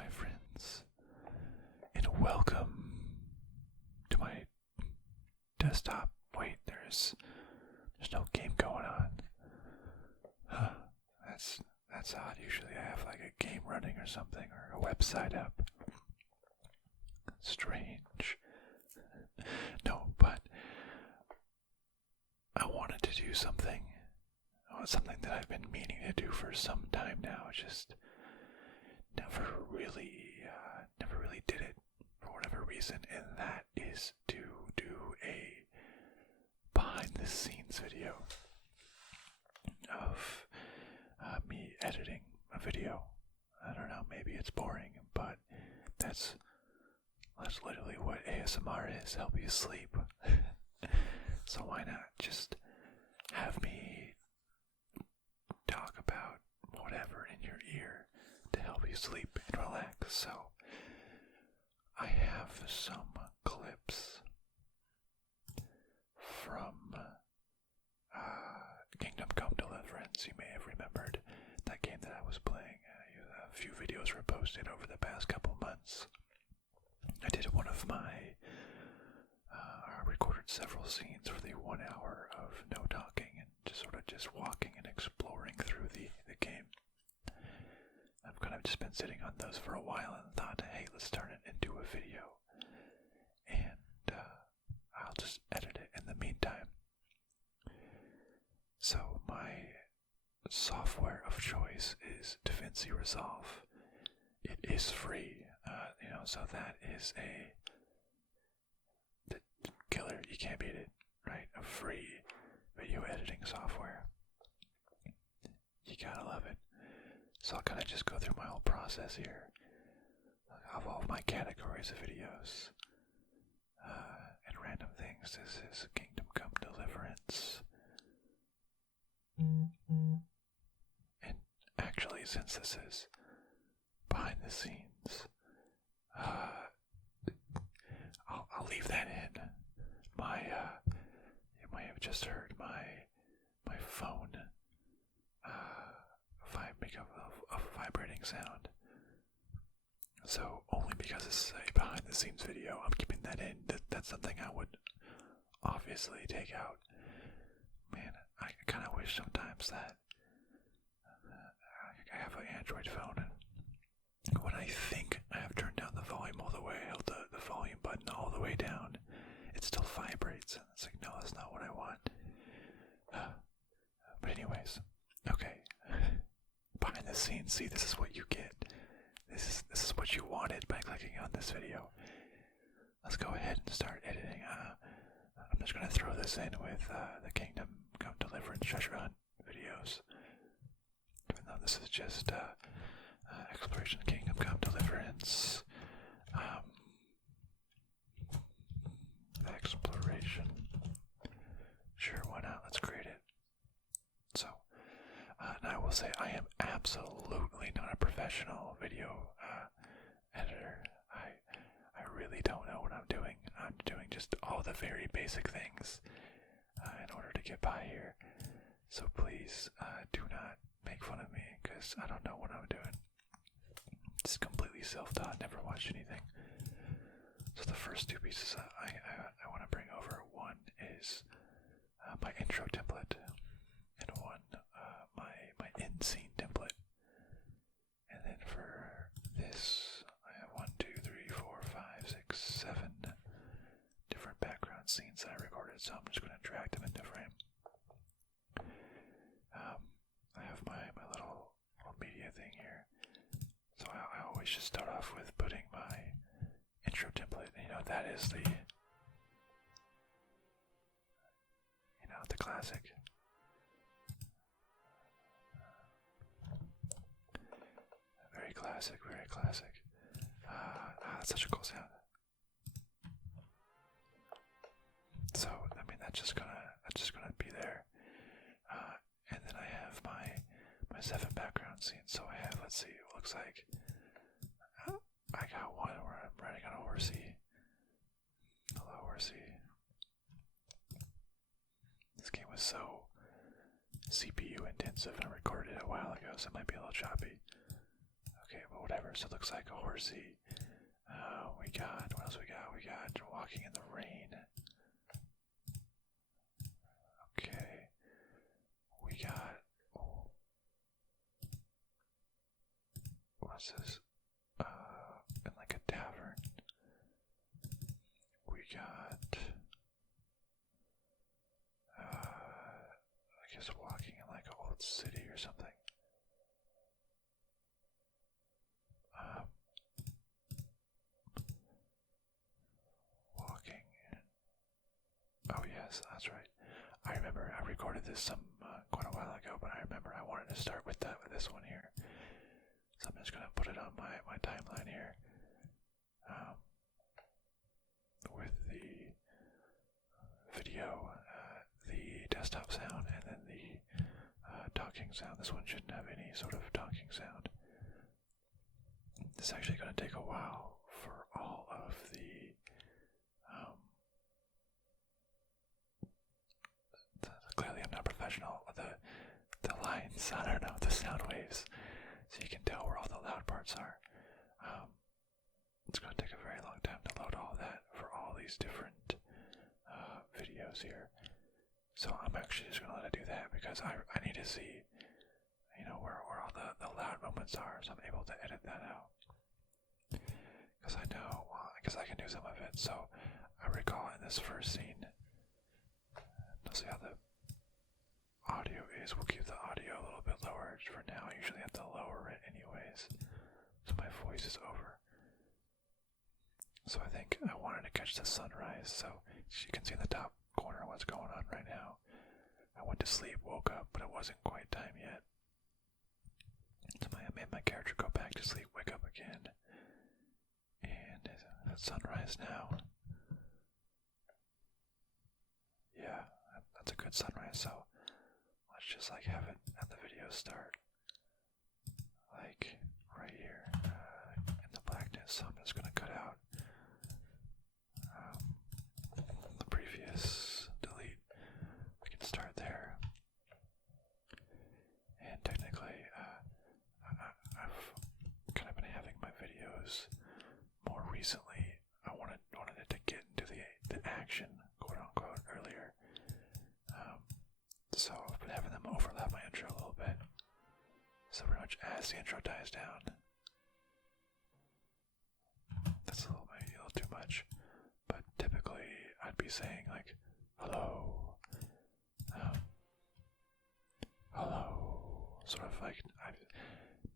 my friends, and welcome to my desktop. Wait, there's no game going on. Huh, that's odd. Usually I have like a game running or something, or a website up. Strange. No, but I wanted to do something that I've been meaning to do for some time now. Just never really did it for whatever reason, and that is to do a behind-the-scenes video of me editing a video. I don't know, maybe it's boring, but that's literally what ASMR is, help you sleep. So why not just have me talk about whatever in your ear to help you sleep and relax. So I have some clips from Kingdom Come Deliverance. You may have remembered that game that I was playing. A few videos were posted over the past couple months. I did one of my recorded several scenes for the 1 hour of no talking and just walking and exploring through the game. I've kind of just been sitting on those for a while and thought, hey, let's turn it into a video. And I'll just edit it in the meantime. So my software of choice is Davinci Resolve. It is free, so that is the killer. You can't beat it, right? A free video editing software. You gotta love it. So I'll kind of just go through my whole process here of all of my categories of videos and random things. This is Kingdom Come Deliverance. And actually, since this is behind the scenes, I'll leave that in. You might have just heard my phone make a vibrating sound. So only because it's a behind the scenes video, I'm keeping that in. That's something I would obviously take out. Man, I kind of wish sometimes that I have an Android phone, and when I think I have turned down the volume all the way, held the volume button all the way down, it still vibrates. It's like, no, that's not what I want. But anyways, okay. Behind the scenes, see, this is what you get. This is what you wanted by clicking on this video. Let's go ahead and start editing. I'm just going to throw this in with the Kingdom Come Deliverance treasure hunt videos. Even though this is just exploration of Kingdom Come Deliverance. Exploration. Sure, why not? Let's create it. So, and I will say I am absolutely not a professional video editor. I really don't know what I'm doing. I'm doing just all the very basic things in order to get by here. So please do not make fun of me, because I don't know what I'm doing. It's completely self-taught, never watched anything. So the first two pieces I want to bring over, one is my intro template, and one my end scene template. And then for this, I have 1, 2, 3, 4, 5, 6, 7 different background scenes that I recorded. So I'm just going to drag them into frame. I have my little media thing here. So I always just start off with putting my intro template. That is the classic. Very classic, very classic. That's such a cool sound. So, I mean, that's just gonna be there. And then I have my 7 background scenes. So I have, let's see, it looks like I got one where I'm riding on a horsey. Hello, horsey. This game was so CPU intensive and I recorded it a while ago, so it might be a little choppy. Okay, but whatever. So it looks like a horsey. What else we got? We got walking in the rain. Okay. We got, what's this? In like a tavern. We got, I guess walking in like an old city or something. Walking. Oh yes, that's right. I remember I recorded this quite a while ago, but I remember I wanted to start with this one here. So I'm just gonna put it on my timeline here. With the video, the desktop sound, and then the talking sound. This one shouldn't have any sort of talking sound. It's actually going to take a while for all of the clearly I'm not professional. The lines, I don't know, the sound waves, so you can tell where all the loud parts are. It's going to take a very long time to load all that for all these different videos here. So I'm actually just going to let it do that because I need to see, where all the loud moments are, so I'm able to edit that out. Because I know, because I can do some of it. So I recall in this first scene, let's see how the audio is. We'll keep the audio a little bit lower for now. I usually have to lower it anyways, so my voice is over. So I think I wanted to catch the sunrise, so you can see in the top corner what's going on right now. I went to sleep, woke up, but it wasn't quite time yet. So I made my character go back to sleep, wake up again, and it's sunrise now. Yeah, that's a good sunrise, so let's just have it at the video start. Like right here in the blackness, so I'm just going to cut out the previous delete. We can start there. And technically, I've kind of been having my videos more recently. I wanted it to get into the action, quote unquote, earlier. So I've been having them overlap my intro a little bit. So pretty much as the intro dies down, that's a little too much. But typically I'd be saying like, hello, hello, sort of like,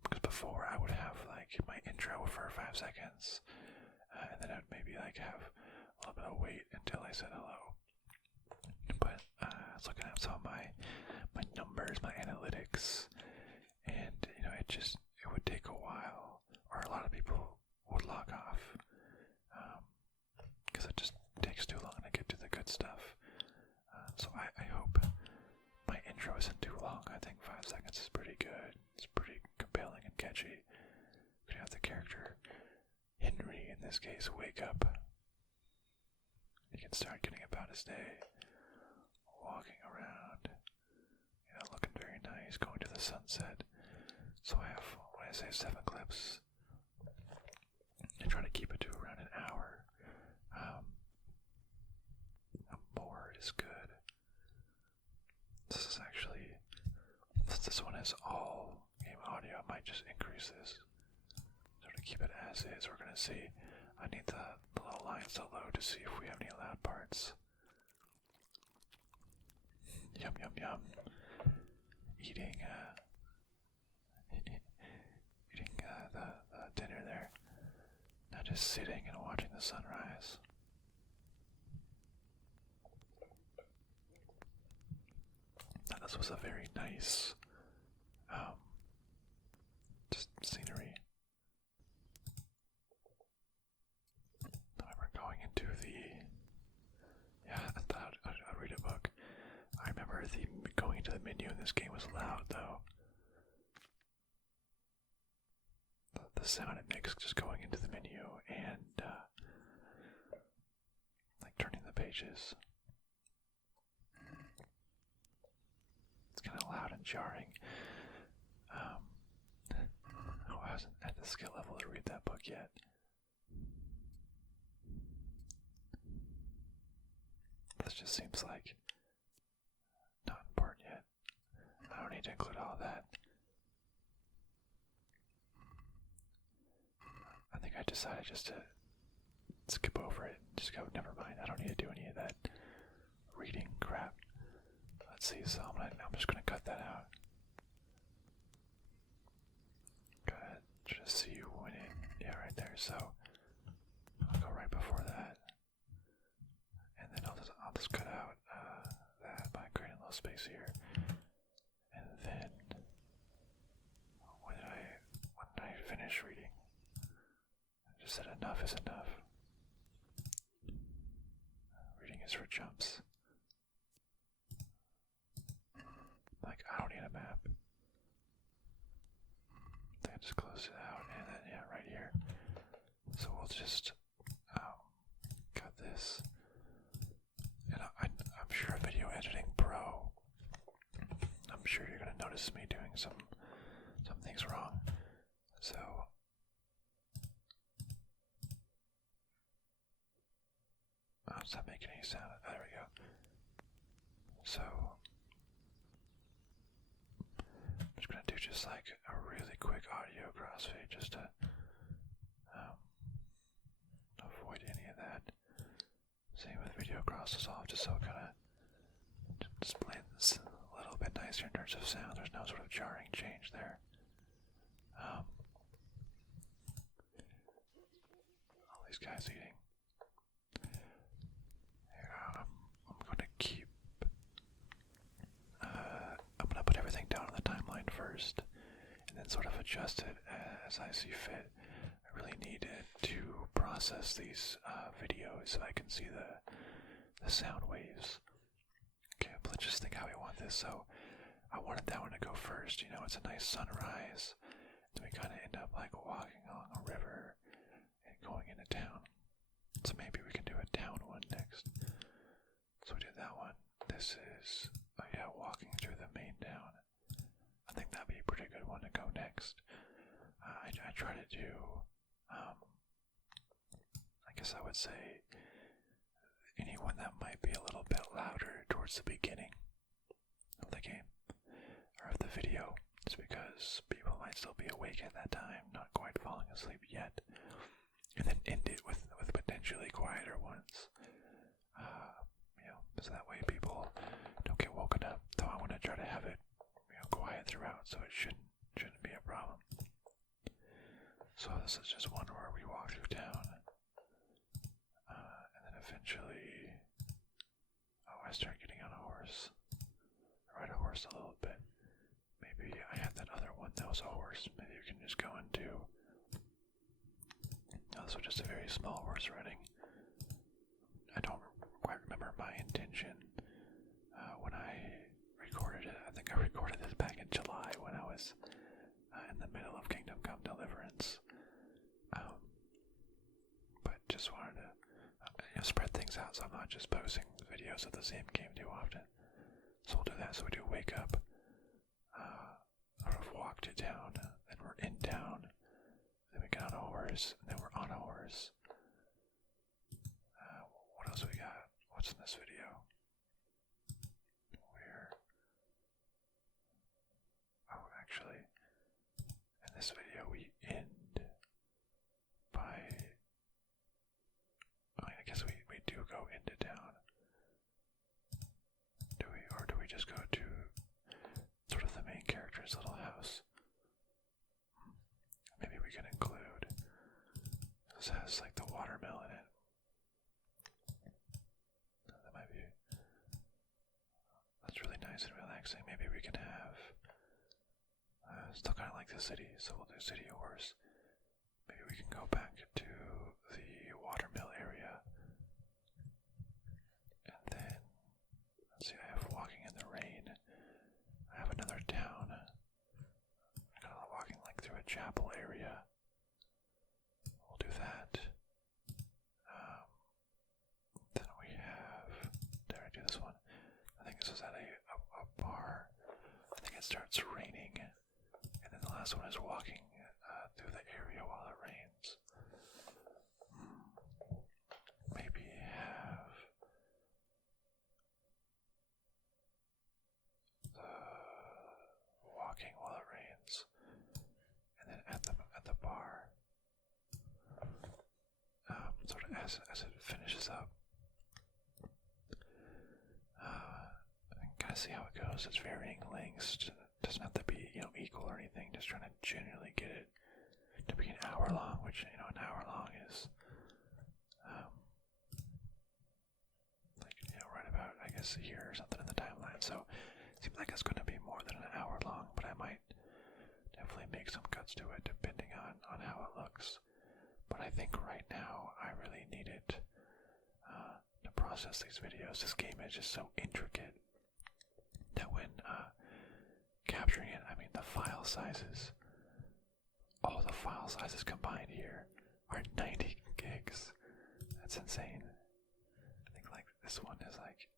because before I would have like my intro for 5 seconds, and then I'd maybe like have a little bit of wait until I said hello. But I was looking at some of my numbers, my analytics, and it would take a while, or a lot of people would log off, because it just takes too long to get to the good stuff. So I hope my intro isn't too long. I think 5 seconds is pretty good. It's pretty compelling and catchy. We have the character Henry, in this case, wake up. He can start getting about his day, walking around, looking very nice, going to the sunset. So I have, when I say 7 clips, I try to keep it to around an hour. More is good. This is actually, since this one is all game audio, I might just increase this. So to keep it as is, we're going to see, I need the little lines to load to see if we have any loud parts. Yum, yum, yum. Eating the dinner there. Now just sitting and watching the sunrise. Now this was a very nice just scenery. Now we're going into I thought I'd read a book. I remember going into the menu in this game was loud though. The sound it makes just going into the menu and like turning the pages. It's kind of loud and jarring. I wasn't at the skill level to like yet. This just seems like not important yet. I don't need to include all that. I think I decided just to skip over it and just go, never mind, I don't need to do any of that reading crap. Let's see, so I'm just gonna cut that out. Go ahead, just see you went in. Yeah, right there, so I'll go right before that. And then I'll just cut out that by creating a little space here. And then when I finish reading, I just said enough is enough. Reading is for chumps. Like, I don't need a map. I think I just close it out, and then, yeah, right here. So we'll just cut this. And I'm sure Video Editing Pro, I'm sure you're going to notice me doing some things wrong. So, does that make any sound? There we go. So, I'm just going to do just like a really quick audio crossfade just to avoid any of that. Same with Video Cross Dissolve, just so it kind of just blends a little bit nicer in terms of sound. There's no sort of jarring change there. All these guys eating. I'm going to keep. I'm going to put everything down on the timeline first, and then sort of adjust it as I see fit. I really needed to process these videos so I can see the sound waves. Okay, but let's just think how we want this. So I wanted that one to go first. You know, it's a nice sunrise. Then we kind of end up like walking along a river and going into town. So maybe we can do a town one next. So we did that one. This is, yeah, walking through the main town. I think that'd be a pretty good one to go next. I try to do, I guess I would say, anyone that might be a little bit louder towards the beginning of the game, or of the video. It's because people might still be awake at that time, not quite falling asleep yet. And then end it with potentially quieter ones. So that way people don't get woken up. Though I want to try to have it, quiet throughout, so it shouldn't be a problem. So this is just one where we walk through town, and then eventually, I start getting on a horse. I ride a horse a little bit. Maybe I had that other one that was a horse. Maybe you can just go into. So just a very small horse riding. I don't quite remember my intention when I recorded it. I think I recorded this back in July when I was in the middle of Kingdom Come Deliverance. But just wanted to spread things out so I'm not just posting videos of the same game too often. So we'll do that. So we do wake up, sort of walk to town, then we're in town, then we get on a horse, and then we're on a horse. What else we got? What's in this video? Actually, in this video we end by, I guess we do go into town. Do we, or do we just go to sort of the main character's little house? Maybe we can include, this has like the watermill in it. That might be, that's really nice and relaxing. Maybe we can have, still kind of like the city, so we'll do city horse. Maybe we can go back to the watermill area. And then, let's see, I have walking in the rain. I have another town. Kind of walking like through a chapel area. We'll do that. Then we have, did I do this one? I think this was at a bar. I think it starts raining. And then the last one is walking through the area while it rains. as it finishes up. Kind of see how it goes. It's varying lengths. It doesn't have to be, equal or anything. Just trying to generally get it to be an hour long, which, an hour long is, right about, I guess, a year or something in the timeline. So it seems like it's going to be more than an hour long, but I might definitely make some cuts to it depending on how it looks. But I think right now I really need it to process these videos. This game is just so intricate that when capturing it, I mean the file sizes, all the file sizes combined here are 90 gigs. That's insane. I think like this one is like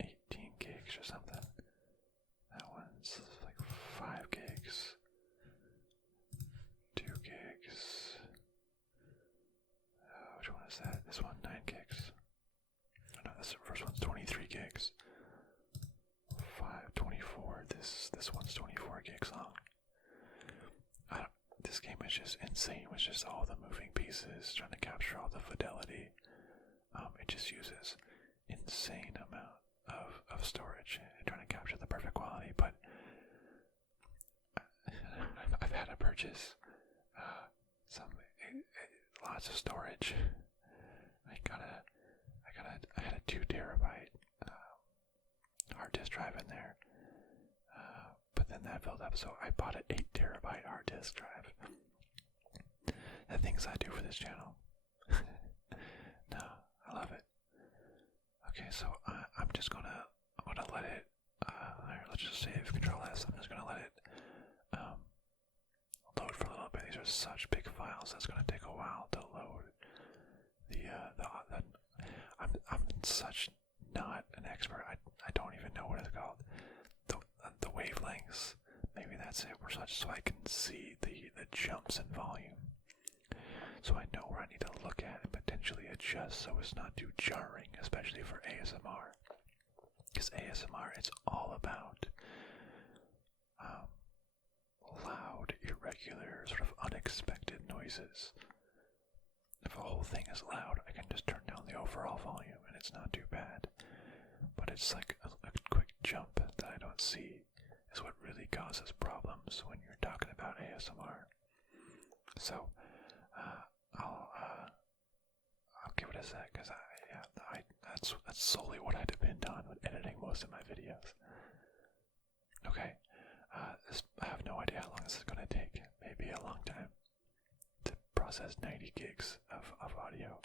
18 gigs or something. That one's like 5 gigs. 2 gigs. Which one is that? This one, 9 gigs. Oh, no, this first one's 23 gigs. 524. This one's 24 gigs long. This game is just insane with just all the moving pieces, trying to capture all the fidelity. It just uses insane amount of storage and trying to capture the perfect quality. But I've had to purchase lots of storage. I had a 2 terabyte hard disk drive in there, but then that filled up, so I bought an 8 terabyte hard disk drive. The things I do for this channel. No, I love it. Okay, so I'm gonna let it. Let's just save Control S. I'm just gonna let it load for a little bit. These are such big files. That's gonna take a while to load. I'm such not an expert. I don't even know what it's called. The wavelengths. Maybe that's it. So I can see the jumps in volume. So I know where I need to look at and potentially adjust so it's not too jarring, especially for ASMR. Because ASMR, it's all about loud, irregular, sort of unexpected noises. If a whole thing is loud, I can just turn down the overall volume and it's not too bad. But it's like a quick jump that I don't see is what really causes problems when you're talking about ASMR. So I'll give it a sec, because that's solely what I depend on when editing most of my videos. Okay, I have no idea how long this is going to take. Maybe a long time to process 90 gigs of audio.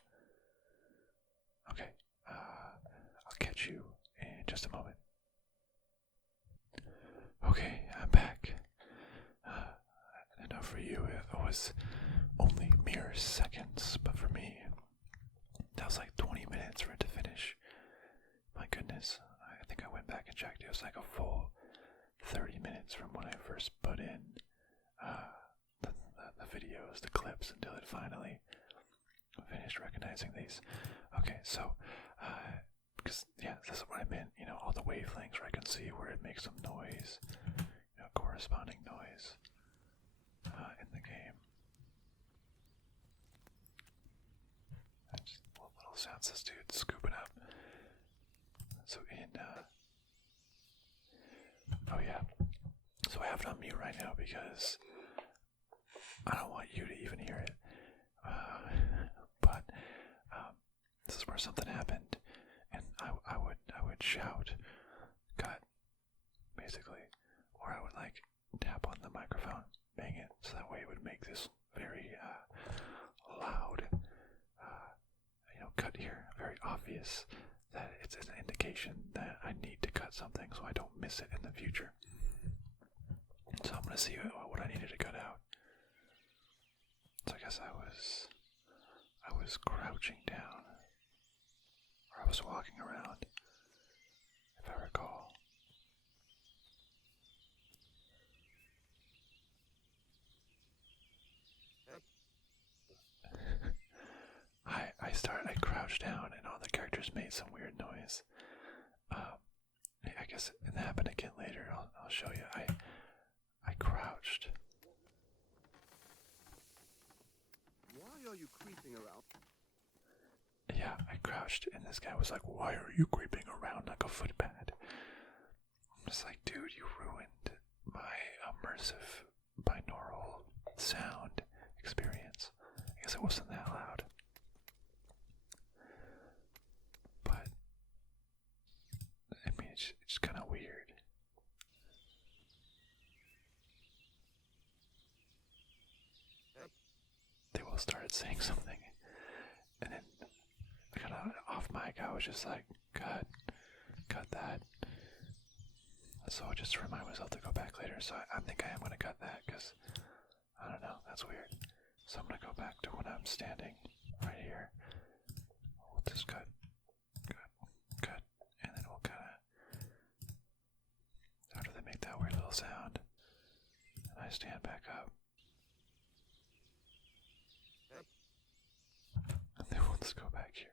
Okay, I'll catch you in just a moment. Okay, I'm back. I know for you it was only mere seconds, but for me, that was like 20 minutes for it to finish. My goodness, I think I went back and checked. It was like a full 30 minutes from when I first put in the videos, the clips, until it finally finished recognizing these. Okay, so, because, yeah, this is what I meant, all the wavelengths where I can see where it makes some noise, corresponding noise in the game. And just little sounds this dude scooping up. So oh yeah, so I have it on mute right now because I don't want you to even hear it. But this is where something happened, and I would shout, cut, basically, or I would like tap on the microphone, bang it, so that way it would make this very loud, cut here, very obvious that it's an indication that I need to cut something so I don't miss it in the future. So I'm going to see what I needed to cut out. So I guess I was crouching down, or I was walking around, if I recall. I crouched down and all the characters made some weird noise. I guess it happened again later. I'll show you. I crouched. Why are you creeping around? yeah, I crouched, and this guy was like, "Why are you creeping around like a footpad?" I'm just like, dude, you ruined my immersive binaural sound experience. I guess it wasn't that loud. But, I mean, it's kind of weird. They all started saying something, and then kind of off mic, I was just like, cut that. So just to remind myself to go back later. So I think I am going to cut that because, I don't know, that's weird. So I'm going to go back to when I'm standing right here. We'll just cut, and then we'll kind of, after they make that weird little sound, and I stand back up. And then we'll just go back here.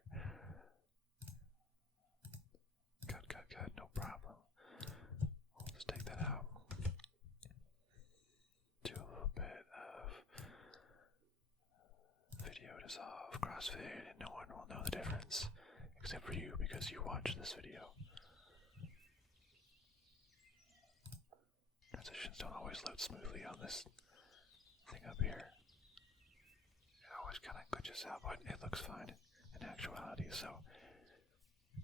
Cut, no problem. We'll just take that out. Do a little bit of video dissolve, crossfade, and no one will know the difference except for you because you watch this video. Transitions don't always load smoothly on this thing up here. It always kind of glitches out, but it looks fine in actuality, so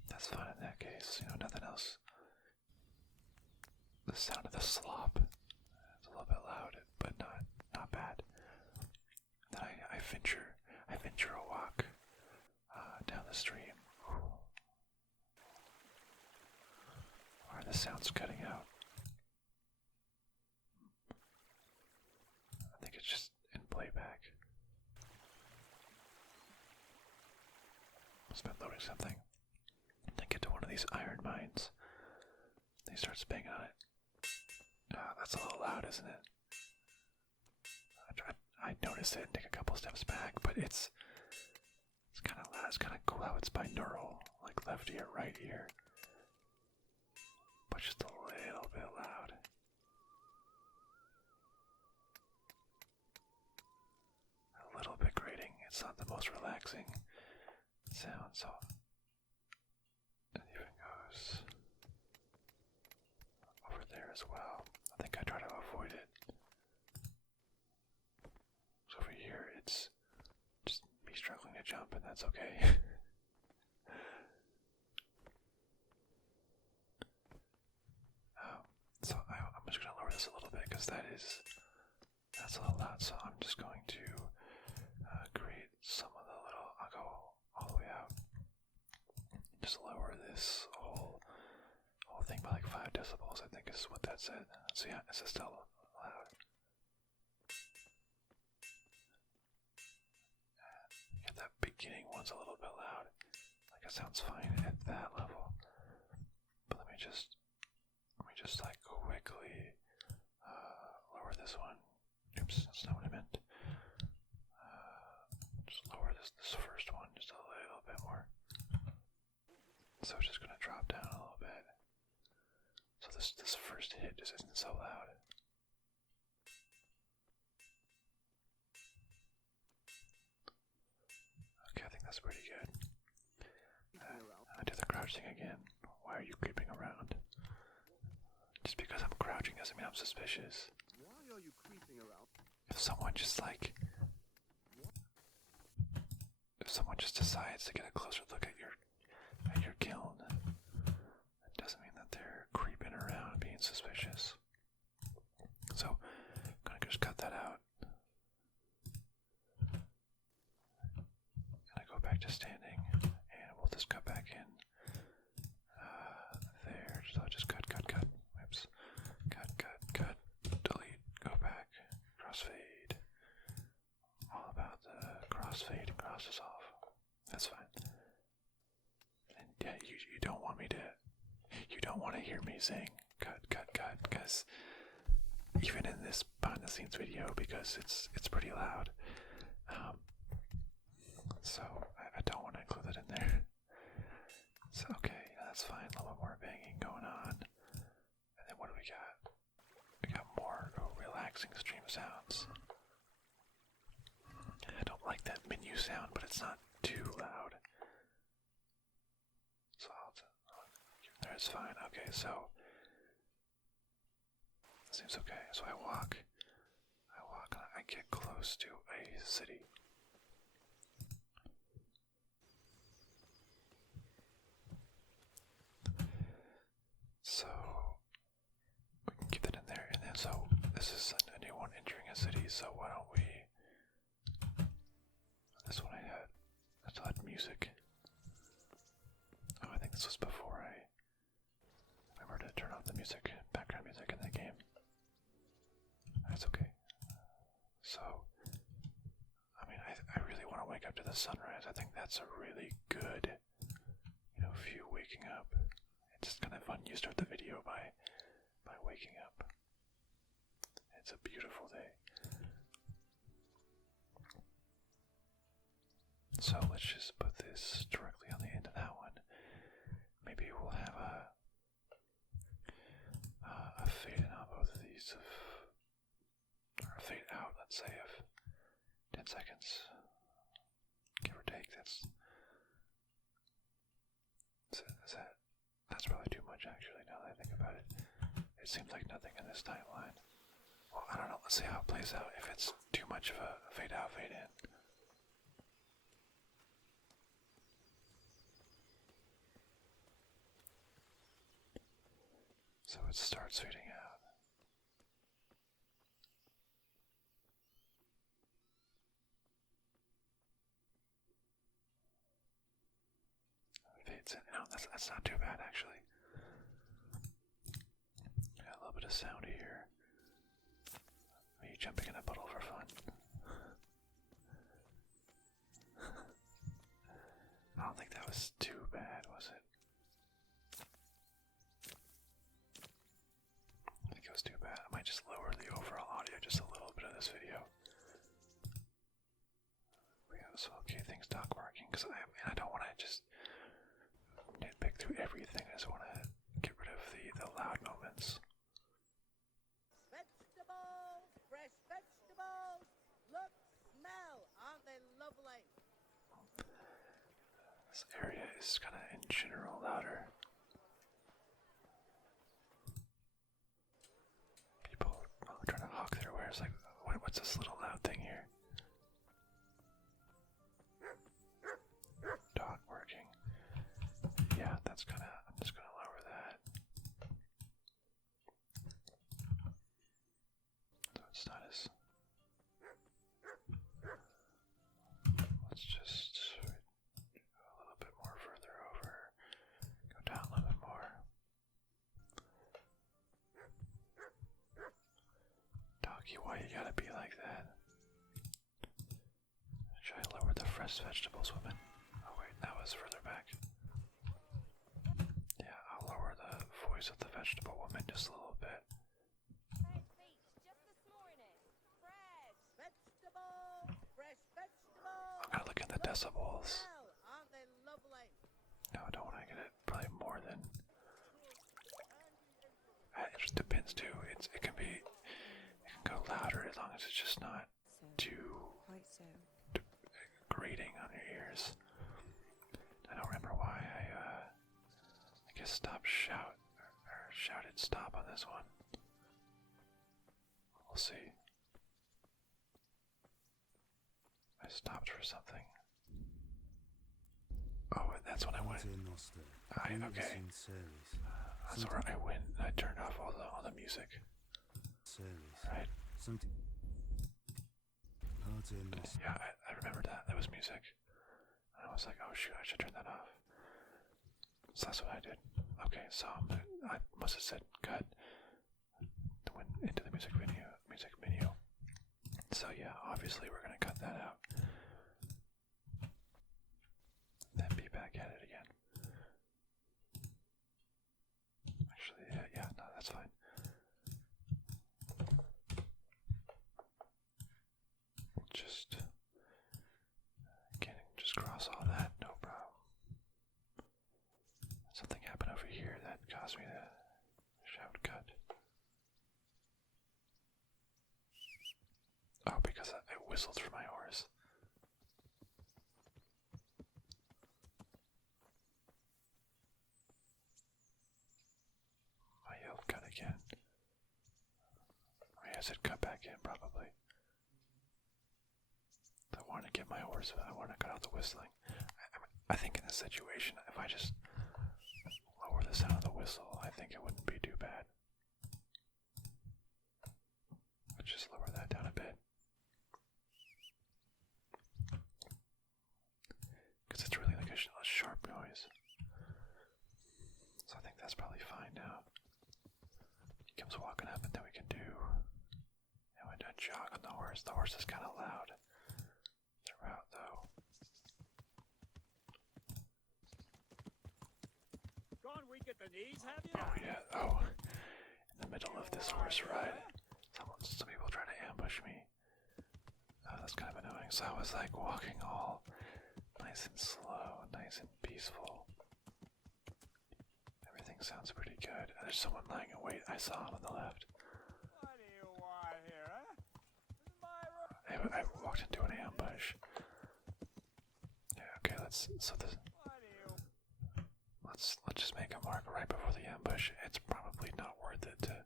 that's fine in that case. You know, nothing else. The sound of the slop is a little bit loud, but not bad. Then I venture a walk down the stream. Are the sounds cutting out? I think it's just in playback. It's been loading something. Then get to one of these iron mines. They start banging on it. That's a little loud, isn't it? I noticed it and take a couple steps back, but it's kind of loud. It's kind of cool how it's binaural, like left ear, right ear, but just a little bit loud. A little bit grating. It's not the most relaxing sound, so it even goes over there as well. I think I try to avoid it. So over here, it's just me struggling to jump, and that's okay. So I'm just gonna lower this a little bit because that's a little loud. So I'm just going to create some of the little. I'll go all the way out. Just lower this whole thing by like 5 decibels. I think is what that said. So yeah, it's still loud. Yeah, that beginning one's a little bit loud. Like it sounds fine at that level. But let me just like quickly lower this one. Oops, that's not what I meant. Just lower this first one just a little bit more. So it's just gonna drop down a little bit. So this first hit just isn't so loud. Okay, I think that's pretty good. I do the crouch thing again. Why are you creeping around? Just because I'm crouching doesn't mean I'm suspicious. Why are you creeping around? If someone just decides to get a closer look at your kiln, it doesn't mean that they're creeping around being suspicious. So I'm gonna just cut that out. And I go back to standing, and we'll just cut back in. There, so I'll just cut. Whoops. Cut. Delete. Go back. Crossfade. All about the crossfade and cross dissolve. That's fine. And yeah, you don't want me to. You don't want to hear me saying cut, because even in this behind the scenes video, because it's pretty loud. So I don't want to include it in there. So okay, that's fine. A little more banging going on. And then what do we got? We got more relaxing stream sounds. I don't like that menu sound, but it's not too loud. Okay, so seems okay. So I walk, I get close to a city. So we can keep that in there, and then so this is a new one entering a city. So why don't we? This one I still had music. Oh, I think this was before I remember to turn off the music, background music in the game. That's okay. So, I mean, I really want to wake up to the sunrise. I think that's a really good, view waking up. It's kind of fun. You start the video by waking up. It's a beautiful day. So let's just put this directly on the end of that one. Maybe we'll have a fade in on both of these or a fade out, let's say, of 10 seconds, give or take. That's probably too much, actually, now that I think about it. It seems like nothing in this timeline. Well, I don't know, let's see how it plays out, if it's too much of a fade out, fade in. So it starts fading out. Fades in. No, that's not too bad, actually. Got a little bit of sound here. Me jumping in a puddle for fun. I don't think that was too bad, was it? I think it was too bad. I might just lower the overall audio just a little bit of this video. So, okay, things dog barking, because I don't want to just nitpick through everything. I just want to get rid of the loud moments. Vegetables, fresh vegetables. Look, smell, aren't they lovely? This area is kind of in general louder. People trying to hawk their wares. Like, what's this little loud thing here? Dog barking. Yeah, that's kind of. I'm just gonna lower that. So it's not as. Let's just go a little bit more further over. Go down a little bit more. Doggy, why you gotta be like that? Should I lower the fresh vegetables, woman? Oh wait, that was further back. Yeah, I'll lower the voice of the vegetable woman just a little bit. Fresh beach just this morning. Fresh vegetables, fresh vegetables. I'm gonna look at the decibels. Smell, aren't they lovely? No, I don't want to get it probably more than. It just depends too. It can go louder as long as it's just not too grating on your ears. I don't remember why I guess shouted stop on this one. We'll see. I stopped for something. Oh, that's when I went. Okay. That's where I went. I turned off all the music. Right. Yeah, I remember that. That was music. I was like, oh shoot, I should turn that off. So that's what I did. Okay, so I must have said cut. Went into the music menu. So yeah, obviously we're gonna cut that out. Then be back at it again. Actually, yeah, no, that's fine. Just cross all that, no problem. Something happened over here that caused me to shout cut. Oh, because I whistled for my horse. said cut back in, probably. I want to get my horse, I want to cut out the whistling. I think in this situation, if I just lower the sound of the whistle, I think it wouldn't be too bad. Let's just lower that down a bit. Because it's really like a sharp noise. So I think that's probably fine now. He comes walking up, and then we can do a jog on the horse. The horse is kind of loud throughout, though. Gone weak at the knees, have you? Oh yeah, oh. In the middle of this horse ride, some people try to ambush me. That's kind of annoying. So I was like walking all nice and slow, nice and peaceful. Everything sounds pretty good. There's someone lying in wait. I saw him on the left. What do you want here, huh? I walked into an ambush. Yeah, okay, let's just make a mark right before the ambush. It's probably not worth it to,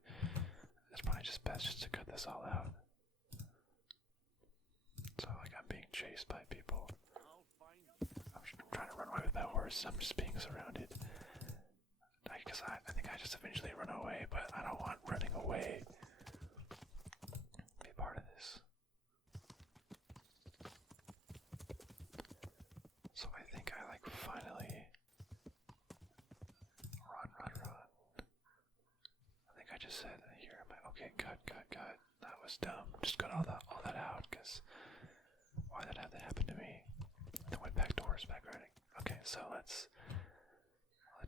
it's probably just best just to cut this all out. So like I'm being chased by people. I'm trying to run away with my horse. I'm just being surrounded. I think I just eventually run away, but I don't want running away to be part of this. So I think I like finally run. I think I just said here, okay, cut. That was dumb. Just cut all that out, because why did that have to happen to me? Then went back to horseback riding. Okay, so let's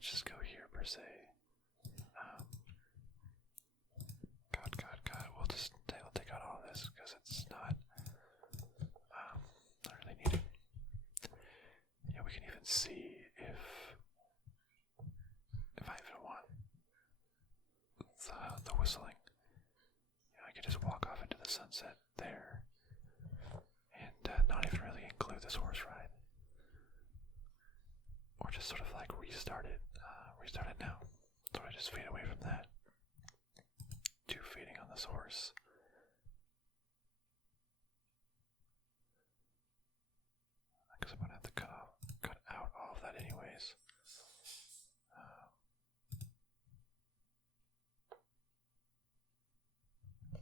just go here per se. Cut. We'll take out all this because it's not really needed. Yeah, we can even see if I even want the whistling. Yeah, I could just walk off into the sunset there and not even really include this horse ride. Or just sort of like restart it now. So I just fade away from that. To feeding on this horse. Because I'm gonna have to cut out all of that anyways.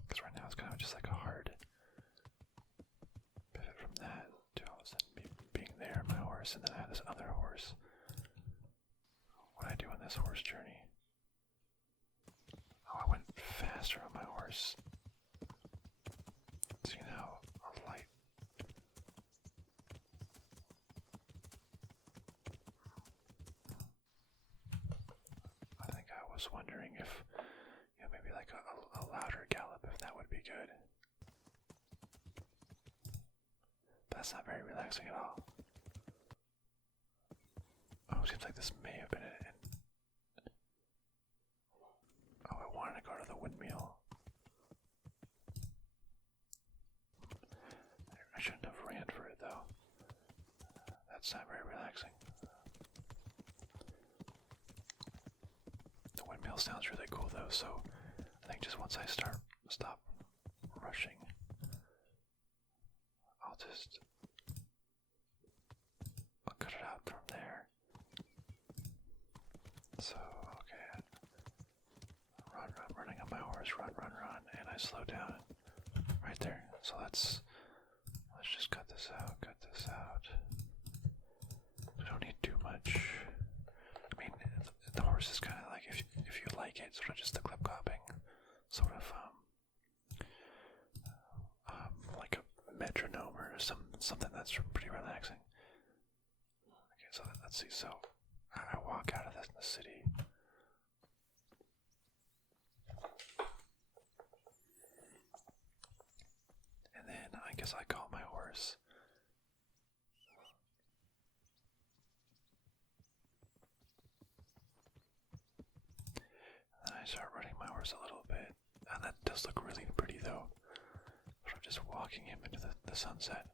Because right now it's kind of just like a hard pivot from that to all of a sudden being there, my horse, and then I have this other horse. What I do on this horse journey? Oh, I went faster on my horse. See now, a light. I think I was wondering if, maybe like a louder gallop, if that would be good. That's not very relaxing at all. Oh, it seems like this may have been oh, I wanted to go to the windmill. I shouldn't have ran for it though. That's not very relaxing. The windmill sounds really cool though, so I think just once I stop rushing, I'll cut it out from there. So, okay. Running on my horse, run, and I slow down right there. So let's just cut this out. We don't need too much. I mean, the horse is kind of like, if you like it, sort of just the clip clopping, sort of like a metronome or something that's pretty relaxing. Okay, so let's see. So I walk out of the city. And then I guess I call my horse. And then I start riding my horse a little bit. And that does look really pretty though. Sort of just walking him into the sunset.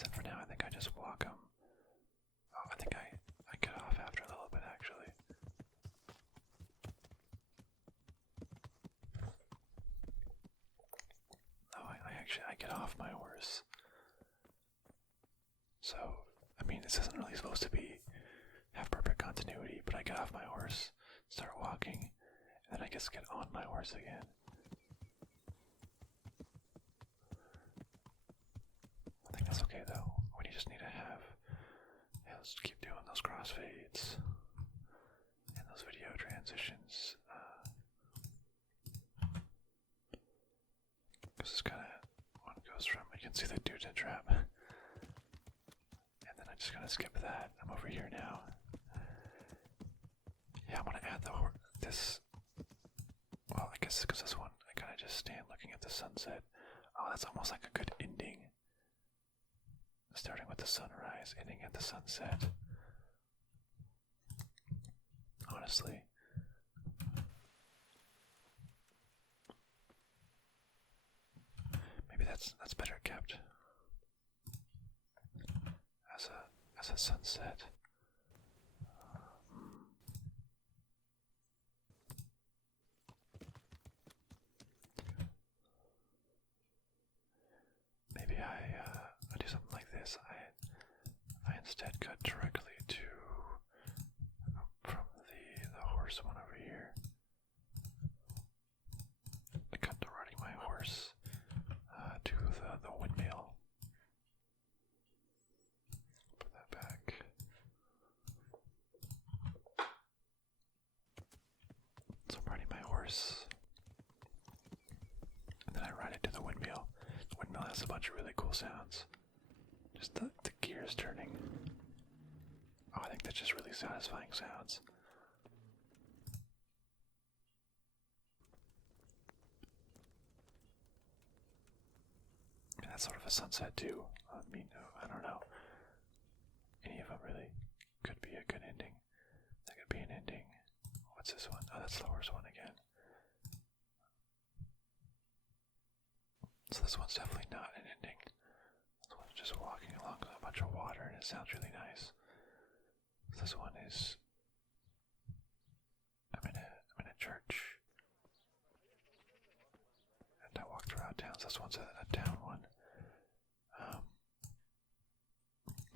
Except for now, I think I just walk them. Oh, I think I get off after a little bit, actually. Oh, I get off my horse. So, I mean, this isn't really supposed to have perfect continuity, but I get off my horse, start walking, and then I guess get on my horse again. I think that's okay though. We just need to have, let's keep doing those crossfades and those video transitions. This is kind of one goes from, you can see the dude's in trap. And then I'm just gonna skip that. I'm over here now. Yeah, I'm gonna add this. Well, I guess because this one, I kind of just stand looking at the sunset. Oh, that's almost like a good ending. Starting with the sunrise, ending at the sunset. Honestly. Maybe that's better kept. As a sunset. Maybe I do something like this. I instead cut directly to from the horse one over here. I cut to riding my horse to the windmill. Put that back. So I'm riding my horse, and then I ride it to the windmill. The windmill has a bunch of really cool sounds. Just the gears turning. Oh, I think that's just really satisfying sounds. And that's sort of a sunset too. I mean, I don't know. Any of them really could be a good ending. That could be an ending. What's this one? Oh, that's the horse one again. So this one's definitely not an ending. This one's just walking along with a bunch of water and it sounds really nice. This one is I'm in a church. And I walked around town. So this one's a town one.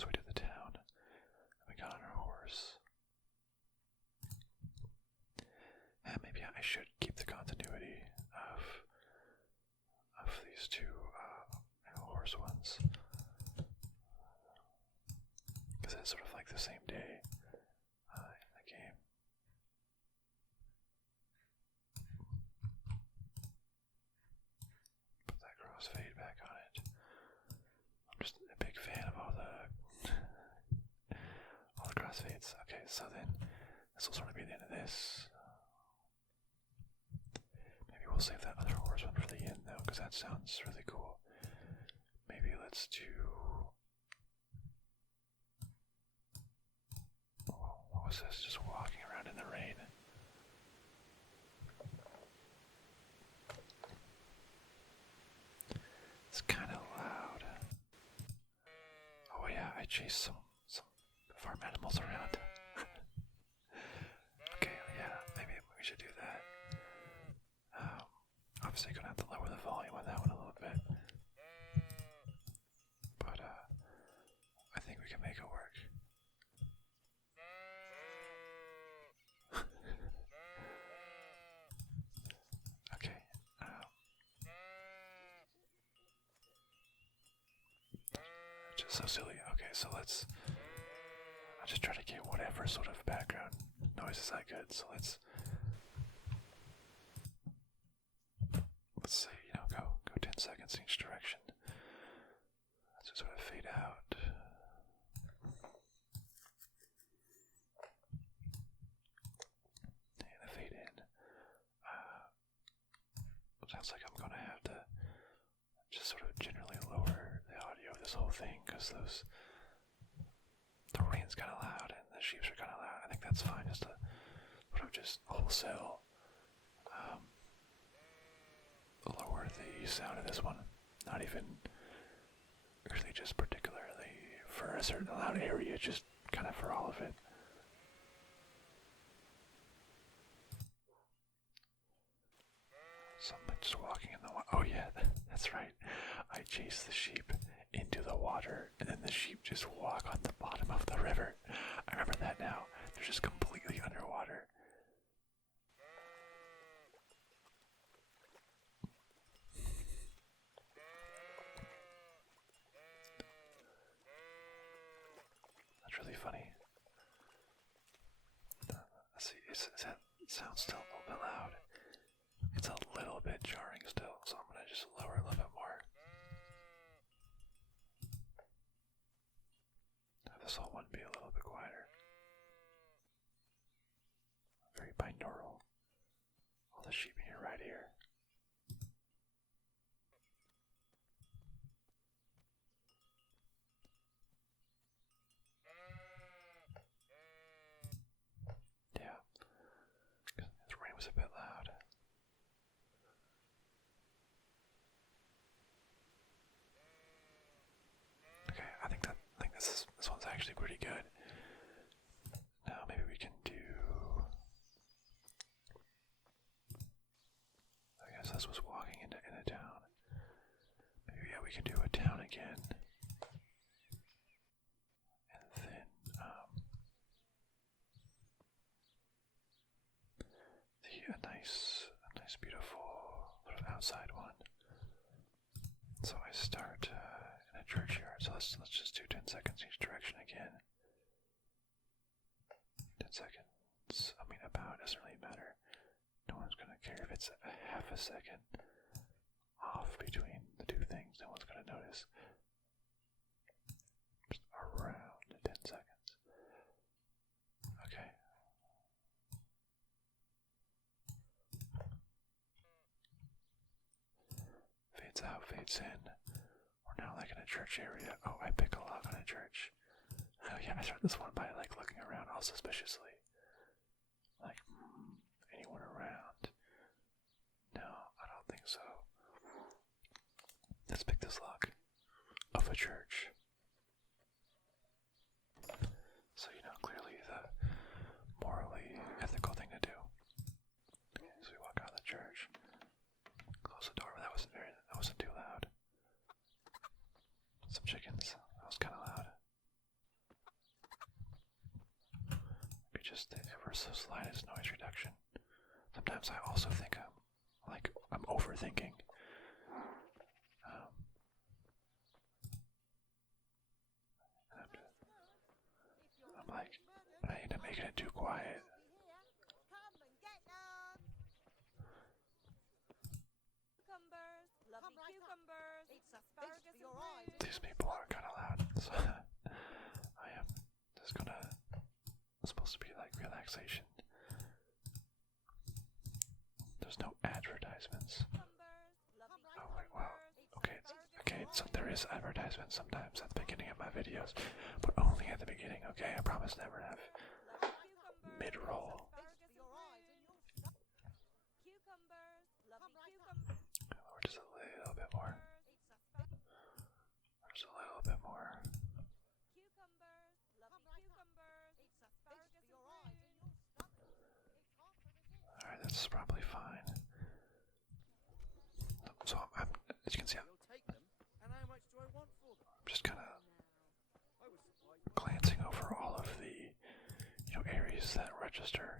So we did the town. And we got on our horse. And maybe I should keep the continuity of these two horse ones. Because it's sort of like the same day in the game. Put that crossfade back on it. I'm just a big fan of all the crossfades. Okay, so then this will sort of be the end of this. Maybe we'll save that other horse one for the end though, because that sounds really cool. Maybe let's do. What was this? Just walking around in the rain. It's kind of loud. Oh yeah, I chased some farm animals around. Okay, yeah, maybe we should do that. Obviously gonna have to lower the volume on that one a little bit. But I think we can make it work. Okay. Just so silly. Okay, so I just try to get whatever sort of background noises I could. So let's say, go 10 seconds in each direction. Let's just sort of fade out. And a fade in. Sounds like I'm gonna have to just sort of generally lower the audio of this whole thing, because the rain's kind of loud and the sheep are kind of loud. I think that's fine just to sort of just wholesale lower the sound of this one. Not even really just particularly. certain loud area, just kind of for all of it. Someone just walking in the water. Oh yeah, that's right. I chased the sheep into the water, and then the sheep just walk on the bottom of the river. I remember that now. They're just completely underwater. That's really funny. Let's see, is that sound still a little bit loud? It's a little bit jarring still, so I'm gonna just lower a little bit more. Have this whole one be a little bit quieter. Very binaural. All the sheep in your right ear. Yeah. This rain was a bit loud. Okay, I think this one's actually pretty good. Now maybe we can do. I guess this was walking in a town. Maybe we can do a town again. And then a nice beautiful sort of outside one. So I start in a churchyard. So let's just do 10 seconds each direction again. 10 seconds. I mean, about doesn't really matter. No one's gonna care if it's a half a second off between the two things. No one's gonna notice. Just around 10 seconds. Okay. Fades out, fades in. We're now like in a church area. Oh, I pick a lock on a church. Oh yeah, I started this one by like looking around all suspiciously. Like, anyone around? No, I don't think so. Let's pick this lock of a church. So you know clearly the morally ethical thing to do. Okay, so we walk out of the church. Close the door, but that wasn't too loud. Some chickens. That was kind of loud. Maybe just the ever so slightest noise reduction. Sometimes I also think I'm overthinking. I'm like, I end up making it too quiet. These people are kind of loud, so I am just gonna. It's supposed to be like relaxation. There's no advertisements. Oh wait, wow. Okay. So there is advertisements sometimes at the beginning of my videos, but only at the beginning. Okay, I promise never to have mid-roll. Or just a little bit more. Just a little bit more. Alright, that's probably fine. So I'm as you can see, I'm just kind of glancing over all of the, areas that register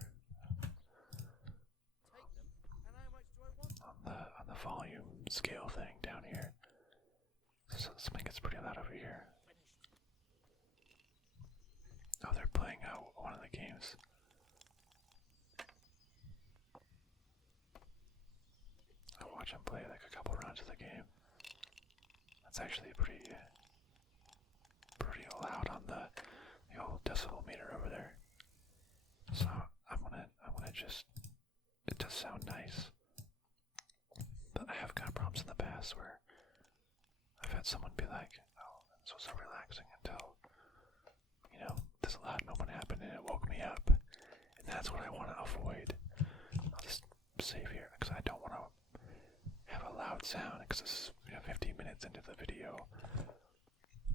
on the volume scale thing down here. So this thing gets pretty loud over here. Oh, they're playing one of the games. I watch them play like a couple rounds of the game. That's actually pretty loud on the old decibel meter over there. So I'm gonna just. It does sound nice, but I have kind of problems in the past where I've had someone be like, "Oh, this was so relaxing until, this loud moment happened and it woke me up," and that's what I want to avoid. I'll just save here because I don't want to have a loud sound because this is 15 minutes into the video.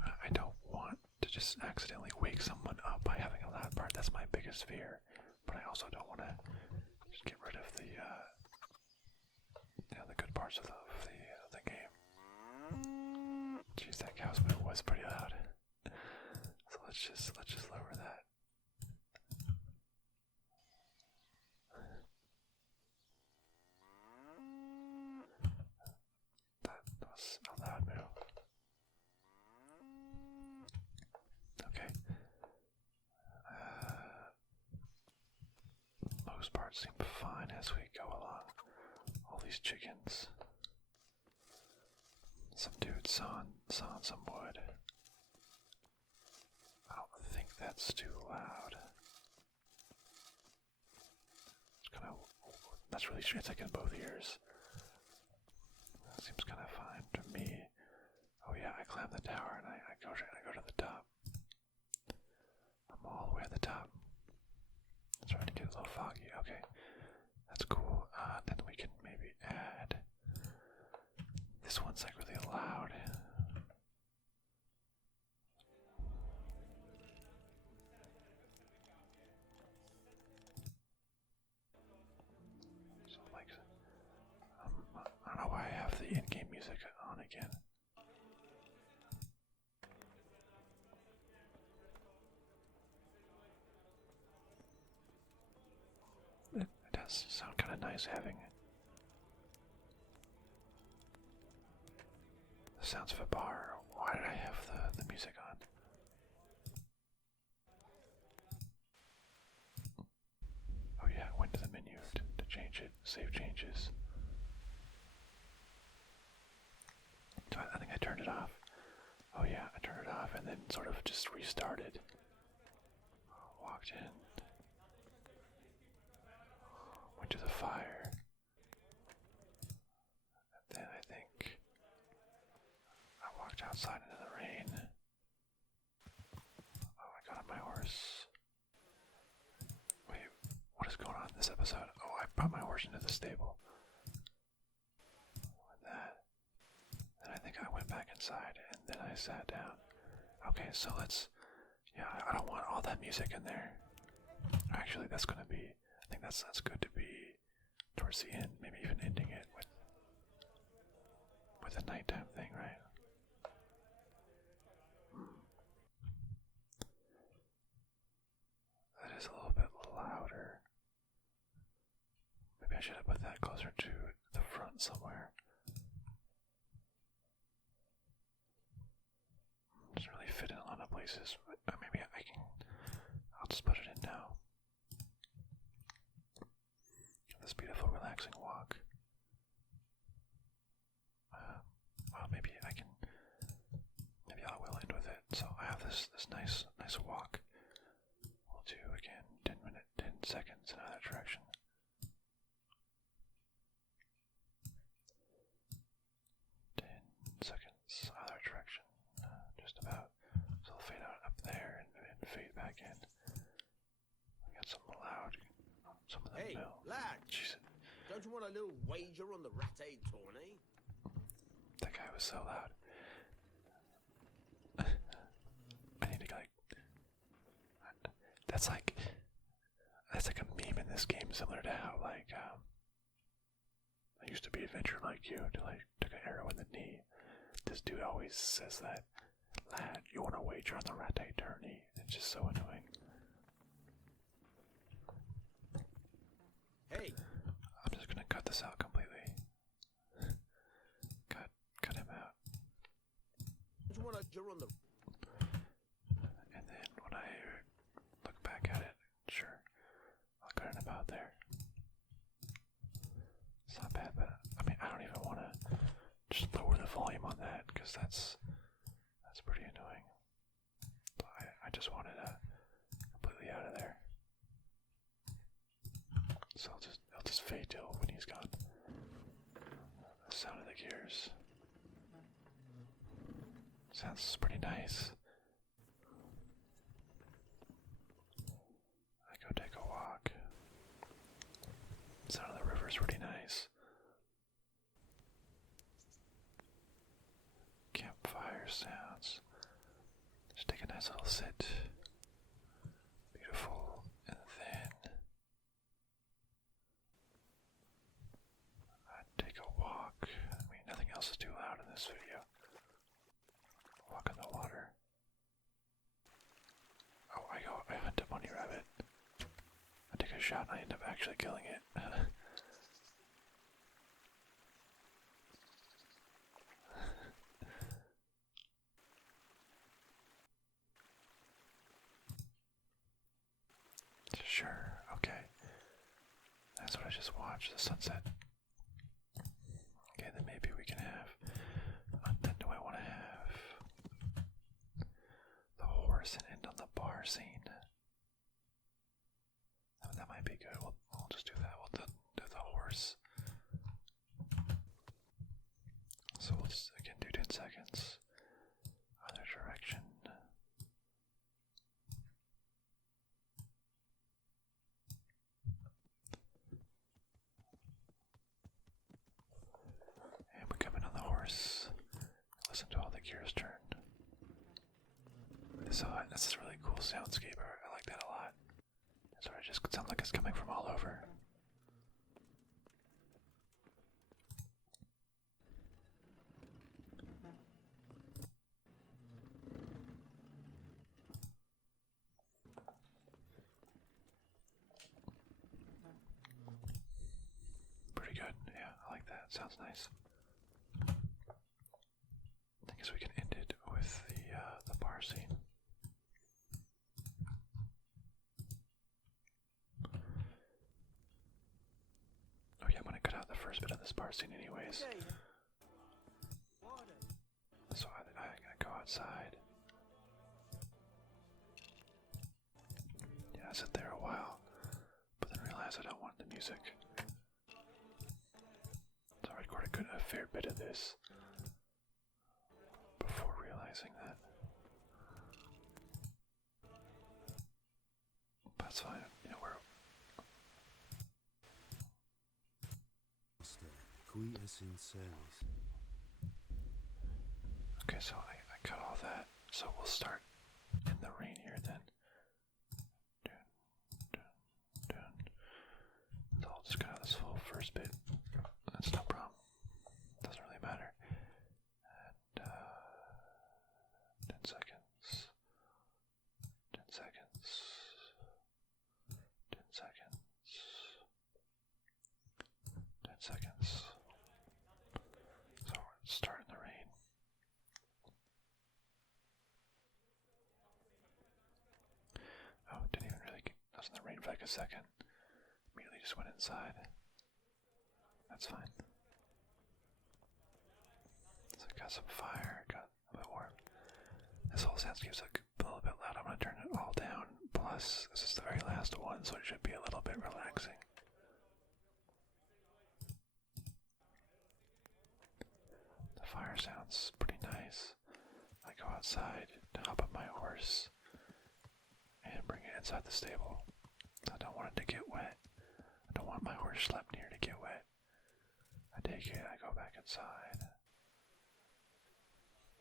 I don't want to just accidentally wake someone up by having a loud part. That's my biggest fear. But I also don't want to just get rid of the the good parts of the game. Jeez, that cow's moo was pretty loud. So let's just lower that. That was a loud moo. Okay. Most parts seem fine as we go along. All these chickens. Some dude sawing some wood. I don't think that's too loud. It's kind of, that's really strange. It's like in both ears. That seems kind of fine to me. Oh yeah, I climb the tower and I go to the top. I'm all the way at the top. It's starting to get a little foggy. Okay, that's cool. Then we can maybe add. This one's like really loud. So like, I don't know why I have the in-game music on again. It does sound kind of nice having the sounds of a bar. Why did I have the music on? Oh yeah, I went to the menu to change it, save changes. So I think I turned it off. Oh yeah, I turned it off and then sort of just restarted. Walked in. Went to the fire. And then I think I walked outside into the rain. Oh, I got on my horse. Wait, what is going on in this episode? Oh, I brought my horse into the stable. And that. Then I think I went back inside and then I sat down. Okay, so let's. Yeah, I don't want all that music in there. Actually, that's gonna be. I think that's good to be towards the end. Maybe even ending it with a nighttime thing, right? That is a little bit louder. Maybe I should have put that closer to the front somewhere. Doesn't really fit in a lot of places, but maybe I can. I'll just put it in now. This beautiful, relaxing walk. Well, maybe I can. Maybe I will end with it. So I have this nice walk. We'll do again 10 seconds in either direction. 10 seconds either direction. Just about. So I'll fade out up there and fade back in. I got some loud. Some of them Hey, mill. lad! Jeez, Don't you want a little wager on the rat-aid tourney? that guy was so loud. I need to like. That's like a meme in this game, similar to how like I used to be adventure like you to like took an arrow in the knee. This dude always says that. Lad, you want to wager on the rat-aid tourney? It's just so annoying. Hey, I'm just gonna cut this out completely. Cut him out. don't you want a wager on the... And then when I look back at it, sure, I'll cut it about there. It's not bad, but I mean, I don't even want to just lower the volume on that because that's pretty annoying. I just wanted completely out of there. So I'll just fade till when he's gone. The sound of the gears sounds pretty nice. I go take a walk. The sound of the river's really nice. Campfire sounds. Just taking a Nice little sit. Beautiful. And then I take a walk. I mean, nothing else is too loud in this video. Walk in the water. Oh, I hunt a bunny rabbit. I take a shot and I end up actually killing it. Sure, okay. That's what I just watched, the sunset. Okay, then maybe we can have... then do I want to have... the horse and end on the bar scene? That might be good. We'll just do that. We'll do the horse. So we'll just, again, do 10 seconds. Other direction. And we come in on the horse. Listen to all the gears turn. This is a really cool soundscape. I like that a lot. So it just sounds like it's coming from all over. Pretty good, yeah, I like that. Sounds nice. I guess we can end it with the bar scene. Oh yeah, I'm gonna cut out the first bit of this bar scene anyways. So I'm gonna go outside. Yeah, I sat there a while, but then realized I don't want the music. So I recorded a fair bit of this before realizing that. But that's fine, you know, we're... Okay, so I cut all that, so we'll start in the rain here then. Dun, dun, dun. So I'll just cut out this whole first bit. That's no problem. Doesn't really matter. And 10 seconds. 10 seconds. 10 seconds. 10 seconds. So we're starting the rain. Oh, didn't even really I was in the rain for like a second. Immediately just went inside. That's fine. So I got some fire, got a bit warm. This whole soundscape's like a little bit loud. I'm gonna turn it all down. Plus, this is the very last one, so it should be a little bit relaxing. The fire sounds pretty nice. I go outside to hop on my horse and bring it inside the stable. I don't want it to get wet. I don't want my horse slept near to get wet. I take it, I go back inside,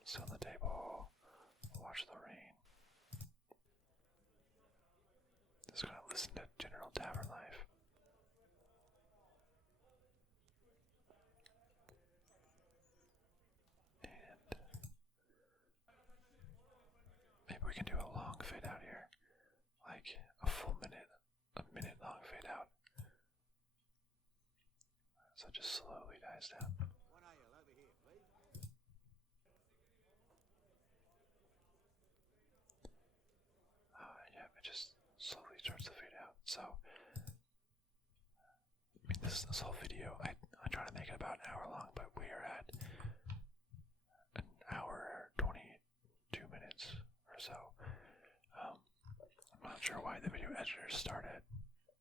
sit on the table, watch the rain. Just gonna listen to general tavern life. And maybe we can do a long fade out here. Like a full minute, a minute long fade out. So it just slowly dies down. Yeah, it just slowly starts to fade out. So, I mean, this whole video, I try to make it about an hour long, but we are at an hour 22 minutes or so. I'm not sure why the video editor started.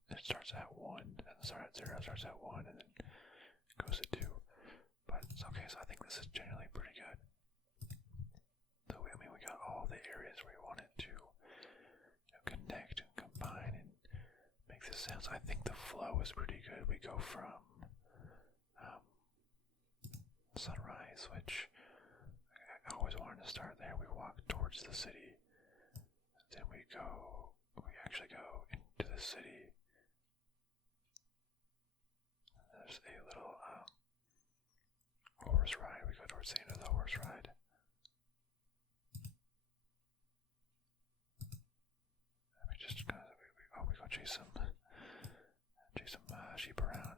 It starts at 1, and starts at 0, starts at 1, and then goes to 2. But it's okay, so I think this is generally pretty good. So I mean, we got all the areas where we want it to connect and combine and make this sound. So I think the flow is pretty good. We go from sunrise, which I always wanted to start there. We walk towards the city, the city. There's a little horse ride. We go towards the end of the horse ride. We just we go chase some sheep around.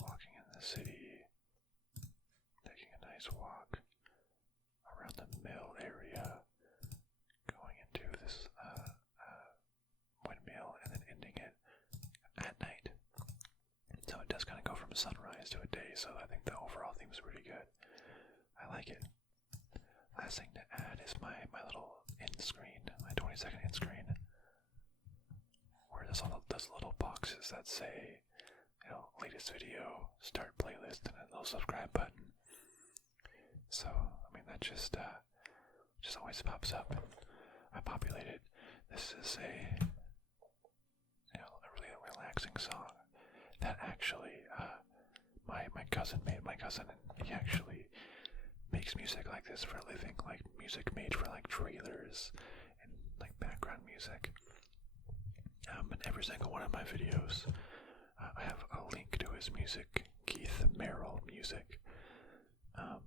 Walking in the city, taking a nice walk around the mill area, going into this windmill and then ending it at night. So it does kind of go from sunrise to a day, so I think the overall theme is pretty good. I like it. Last thing to add is my little end screen, my 20-second end screen, where there's all those little boxes that say, latest video, start playlist, and a little subscribe button. So, I mean, that just always pops up, and I populate it. This is a really relaxing song that actually, my cousin made. My cousin, and he actually makes music like this for a living, like music made for like trailers and like background music. And every single one of my videos, I have a link to his music, Keith Merrill Music, and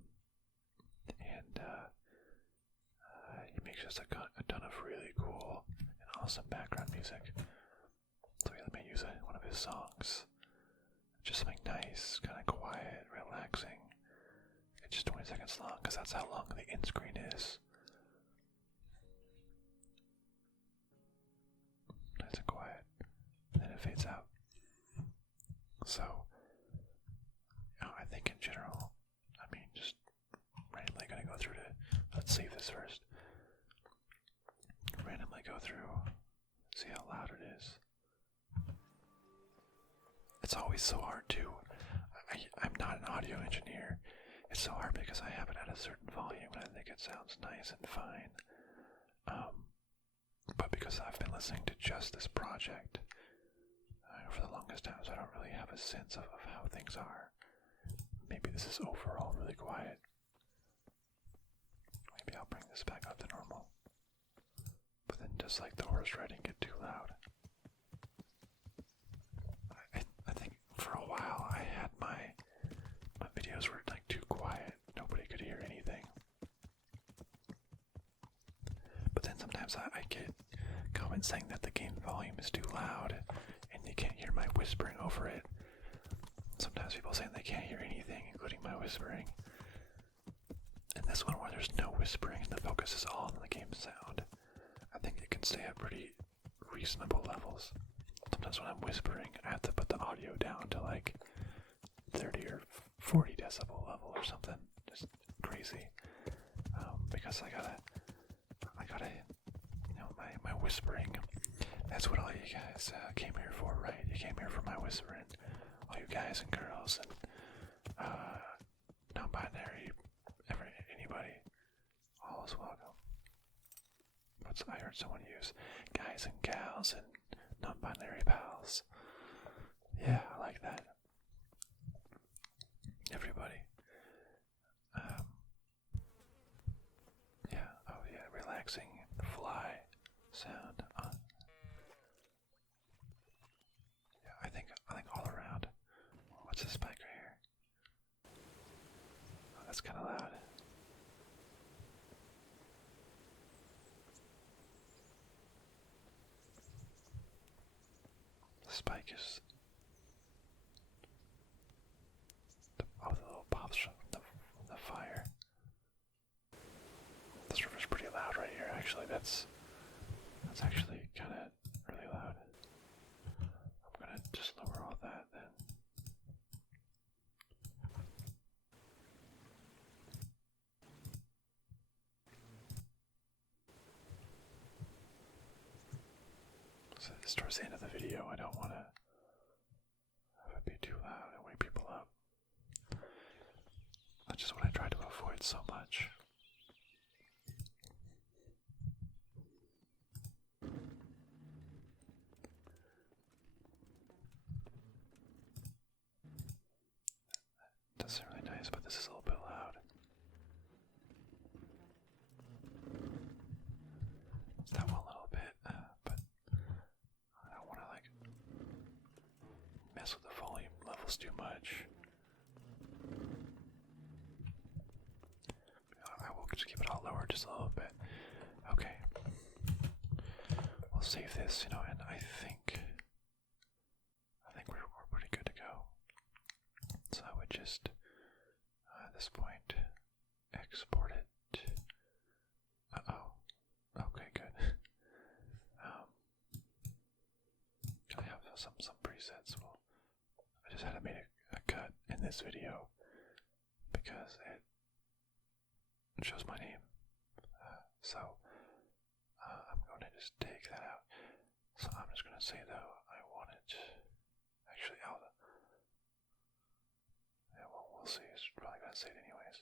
he makes just a ton of really cool and awesome background music. So let me use one of his songs, just something nice, kind of quiet, relaxing. It's just 20 seconds long, because that's how long the end screen is. Nice and quiet, and then it fades out. So, I think in general, just randomly gonna go through let's save this first. Randomly go through, see how loud it is. It's always so hard to, I'm not an audio engineer. It's so hard because I have it at a certain volume and I think it sounds nice and fine. But because I've been listening to just this project for the longest time, so I don't really have a sense of how things are. Maybe this is overall really quiet. Maybe I'll bring this back up to normal. But then does like the horse riding get too loud? I think for a while I had my videos were like too quiet. Nobody could hear anything. But then sometimes I get comments saying that the game volume is too loud and you can't hear my whispering over it. Sometimes people saying they can't hear anything, including my whispering. And this one where there's no whispering and the focus is all on the game sound, I think it can stay at pretty reasonable levels. Sometimes when I'm whispering, I have to put the audio down to like 30 or 40 decibel level or something. Just crazy. Because I gotta, my whispering, that's what all you guys came here for, right? You came here for my whispering. All you guys and girls and non-binary, anybody, all is welcome. I heard someone use guys and gals and non-binary pals. Yeah, I like that. Everybody. Yeah, oh yeah, relaxing fly sound. Yeah, I think all around. What's this spike right here? Oh, that's kind of loud. The spike is the little pops from the fire. This river's pretty loud right here. Actually, that's actually kind of really loud. I'm gonna just lower all that then. So this towards the end of the video, I don't want to have it be too loud and wake people up. That's just what I try to avoid so much. That's really nice, but this is a little bit loud. It's that one little bit, but almost too much. I will just keep it all lower just a little bit. Okay. We'll save this, and I think we're pretty good to go. So I would just, at this point, export it. Okay, good. I have some presets. Well, I just had to make a cut in this video because it shows my name. So I'm going to just take that out. So I'm just going to say though, I want it. Actually, we'll see. It's probably going to say it anyways.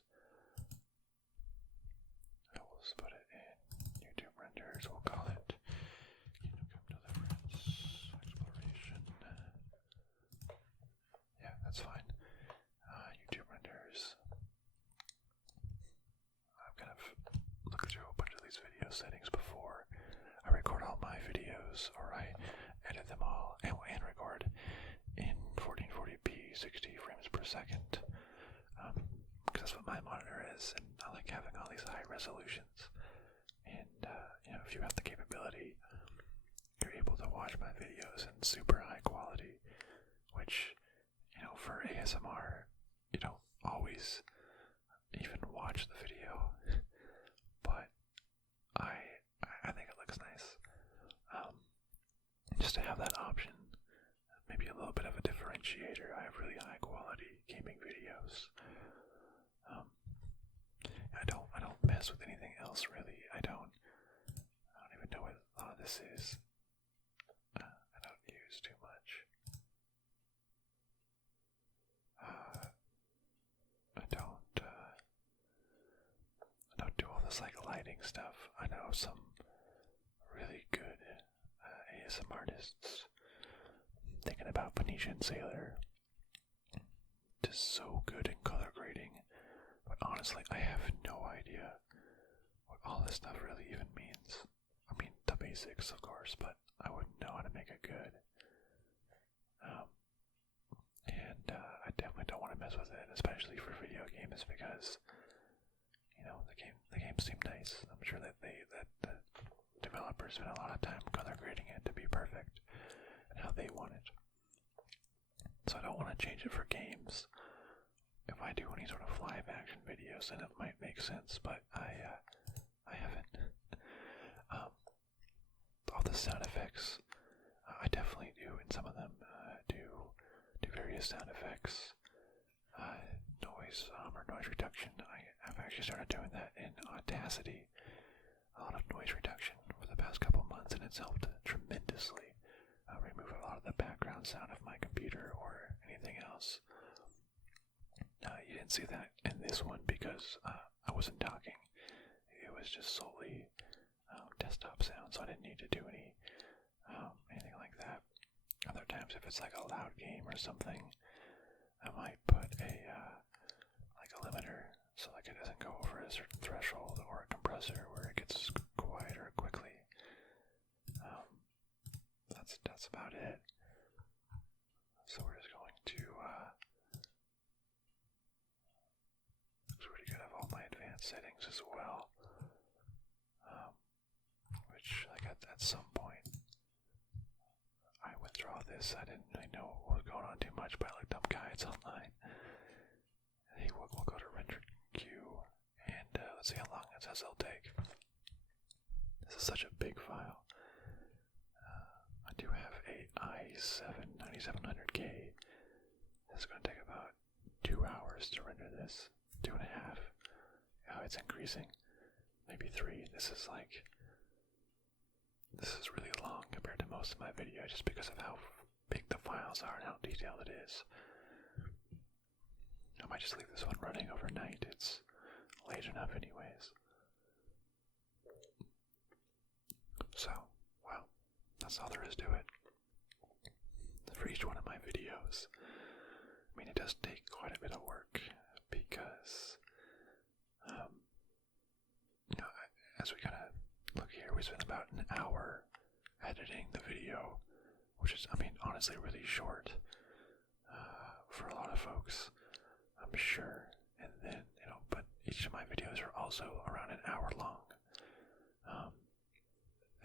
We'll just put it in YouTube renders. We'll call it Kingdom Come Deliverance Exploration. Yeah, that's fine. YouTube renders. I've kind of looked through a bunch of these video settings before I record all my videos, or I edit them all and record in 1440p 60 frames per second. Because that's what my monitor is, and I like having all these high resolutions. And if you have the capability, you're able to watch my videos in super high quality, which, for ASMR, you don't always even watch the video, but I think it looks nice. Just to have that option, maybe a little bit of a differentiator. I have really high quality gaming videos. I don't mess with anything else really. I don't even know what a lot of this is. I don't use too much. I don't do all this like lighting stuff. I know some really good ASMR artists. Thinking about Venetian Sailor. Just so good in color grading. But honestly, I have no idea what all this stuff really even means. I mean, the basics, of course, but I wouldn't know how to make it good. And I definitely don't want to mess with it, especially for video games, because the games seem nice. I'm sure that the developers spent a lot of time color grading it to be perfect and how they want it. So I don't want to change it for games. If I do any sort of live action videos, then it might make sense, but I haven't. All the sound effects, I definitely do in some of them, do various sound effects, noise or noise reduction. I've actually started doing that in Audacity, a lot of noise reduction for the past couple months, and it's helped tremendously remove a lot of the background sound of my computer or anything else. You didn't see that in this one because I wasn't talking. It was just solely desktop sound, so I didn't need to do anything like that. Other times, if it's like a loud game or something, I might put a limiter so like it doesn't go over a certain threshold, or a compressor where it gets quieter quickly. That's about it. So we're just going to looks pretty good. I have all my advanced settings as well, which like at some point I withdraw this. I didn't really know what was going on too much, but I looked up guides online. Hey, we'll go to render queue, and let's see how long it says it'll take. This is such a big file. I do have a i7 9700K. This is going to take about 2 hours to render this. 2.5. Oh, it's increasing. Maybe 3. This is really long compared to most of my video, just because of how big the files are and how detailed it is. I might just leave this one running overnight. It's late enough anyways. So, well, that's all there is to it. For each one of my videos, I mean, it does take quite a bit of work because, as we kind of look here, we spent about an hour editing the video, which is, I mean, honestly really short for a lot of folks, I'm sure. And then, but each of my videos are also around an hour long.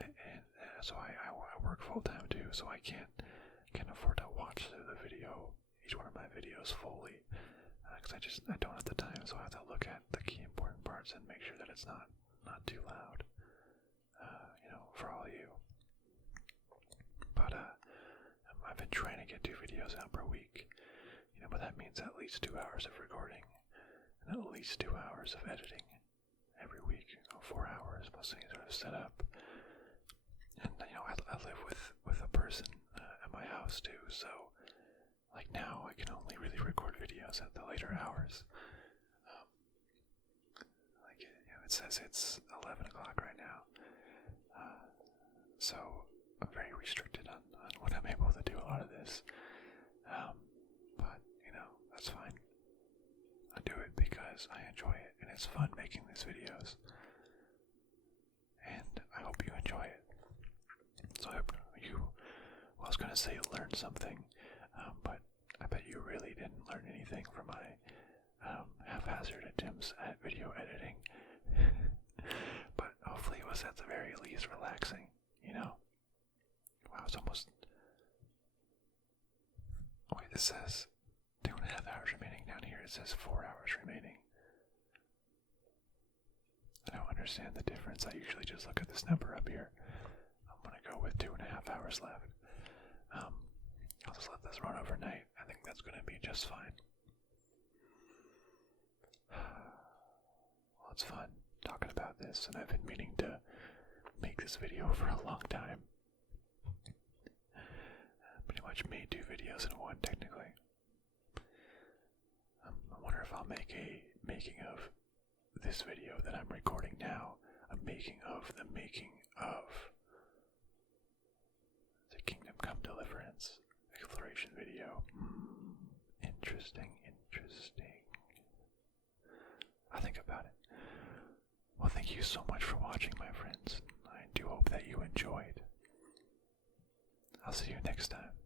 And so I work full time too, so I can't afford to watch the video, each one of my videos fully, because I don't have the time. So I have to look at the key important parts and make sure that it's not too loud, for all you. But I've been trying to get 2 videos out per week, but that means at least 2 hours of recording and at least 2 hours of editing every week. 4 hours plus any sort of setup. And I live with a person at my house too, so like now I can only really record videos at the later hours. It says it's 11 o'clock right now, so I'm very restricted on when I'm able to do a lot of this. But that's fine. I do it because I enjoy it, and it's fun making these videos. And I hope you enjoy it. So I hope I was going to say you learned something, but I bet you really didn't learn anything from my haphazard attempts at video editing. But hopefully it was at the very least relaxing, Wow, it's almost... Oh wait, this says 2.5 hours remaining. Down here it says 4 hours remaining. I don't understand the difference. I usually just look at this number up here. I'm going to go with 2.5 hours left. I'll just let this run overnight. I think that's going to be just fine. Well, it's fun talking about this, and I've been meaning to make this video for a long time. Pretty much made 2 videos in one, technically. I wonder if I'll make a making of this video that I'm recording now, a making of the making of the Kingdom Come Deliverance exploration video. Interesting. I'll think about it. Well, thank you so much for watching, my friends. I do hope that you enjoyed. I'll see you next time.